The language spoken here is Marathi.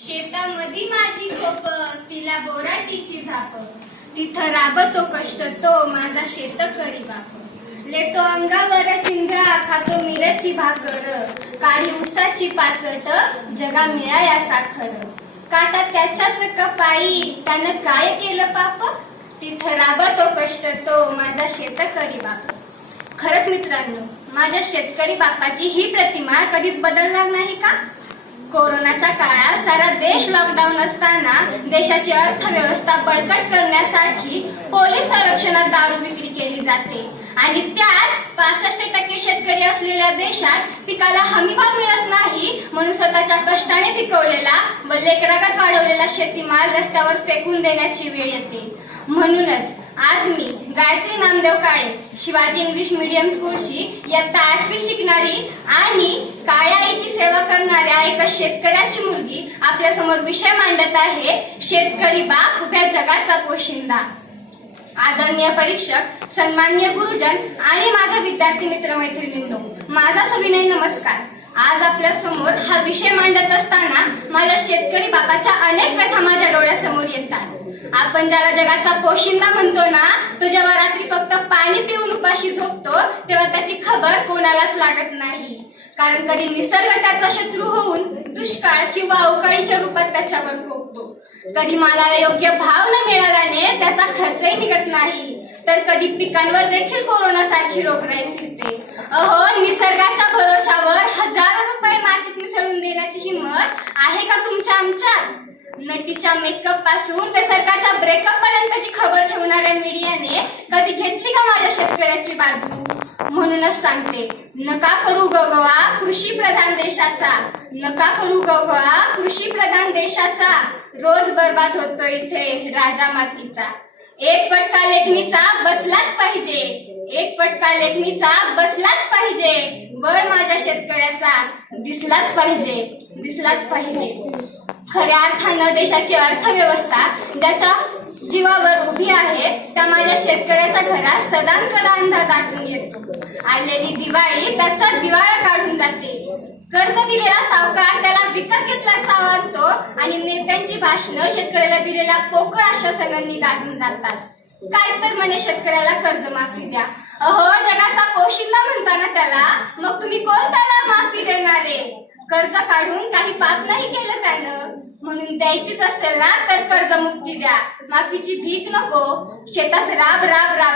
शेतामध्ये माझी खोप, तिला बोराटीची झाप, तिथं राबतो कष्ट तो माझा शेतकरी बाप. लेतो अंगावर चिंध्या, खातो मिरची भाकर, काळी उसाची पाचट, जगा मिळाया साखर. काटा त्याच्याच कपाई, त्यानं काय केलं पाप, तिथं राबतो कष्ट तो माझा शेतकरी बाप. खरंच मित्रांनो, माझ्या शेतकरी बापाची ही प्रतिमा कधीच बदलणार नाही का? कोरोनाच्या काळात सारा देश लॉकडाऊन असताना देशाची अर्थव्यवस्था बळकट करण्यासाठी पोलीस संरक्षणात दारू विक्री केली जाते आणि त्यात 65% शेतकरी असलेल्या देशात पिकाला हमीभाव मिळत नाही म्हणून स्वतःच्या कष्टाने पिकवलेला व लेकरागत वाढवलेला शेतीमाल रस्त्यावर फेकून देण्याची वेळ येते. म्हणूनच आज मी गायत्री नामदेव काळे, शिवाजी इंग्लिश मीडियम स्कूलची इयत्ता 8वी शिकणारी आणि काळ्या आईची सेवा करणाऱ्या एका शेतकऱ्याची मुलगी आपल्या समोर विषय मांडत आहे, शेतकरी बाप उभ्या जगाचा पोशिंदा. आदरणीय परीक्षक, सन्माननीय गुरुजन आणि माझ्या विद्यार्थी मित्रमैत्रिणींनो, माझा सविनय नमस्कार. आज आपल्या समोर हा विषय मांडत असताना माझ्या शेतकरी बापाच्या अनेक व्यथा माझ्या डोळ्यासमोर येतात. आपण ज्याला जगाचा पोशिंदा म्हणतो ना, तो जेव्हा रात्री फक्त पाणी पिऊन उपाशी झोपतो तेव्हा त्याची खबर कोणालाच लागत नाही. कारण कधी निसर्ग त्याचा शत्रू होऊन दुष्काळ किंवा अवकाळीच्या रूपात त्याच्यावर ठोकतो. कधी मालाला योग्य भाव न मिळाल्याने त्याचा खर्चही निघत नाही, तर कधी पिकांवर देखील कोरोनासारखी रोगराई फिरते. अहो, निसर्गाच्या भरोशावर हजारो रुपये मातीत मिसळून देण्याची हिंमत आहे का तुमच्या आमच्यात? नटीच्या मेकअप पासून ते सरकारच्या ब्रेकअप पर्यंतची खबर ठेवणाऱ्या मीडियाने कधी घेतली का माझ्या शेतकऱ्याची बाजू? म्हणूनच सांगते, नका करू गववा कृषी प्रधान देशाचा, नका करू गववा कृषी प्रधान देशाचा. रोज बर्बाद होतो इथे राजा मातीचा. एक फटका लेखणीचा बसलाच पाहिजे, एक फटका लेखणीचा बसलाच पाहिजे. बळ माझ्या शेतकऱ्याचा दिसलाच पाहिजे, दिसलाच पाहिजे. खऱ्या अर्थानं देशाची अर्थव्यवस्था ज्याच्या जीवावर उभी आहे त्या माझ्या शेतकऱ्याच्या घरात सदांकरा अंधार दाटून येतो. आलेली दिवाळी त्याचा दिवाळा काढून जाते. कर्ज दिलेला सावकार त्याला विकत घेतल्याचा वाटतो आणि नेत्यांची भाषणं शेतकऱ्याला दिलेल्या पोकळ आश्वासनांनी गाजून जातात. काय तर म्हणे शेतकऱ्याला कर्जमाफी द्या. अहो, जगाचा पोशिंदा म्हणताना त्याला, मग तुम्ही कोण त्याला माफी देणारे? कर्ज काढून काही पाप नाही केलं त्यानं, म्हणून द्यायचीच असेल ना तर कर्जमुक्ती द्या. माफीची भीक नको. शेतात राब राब राब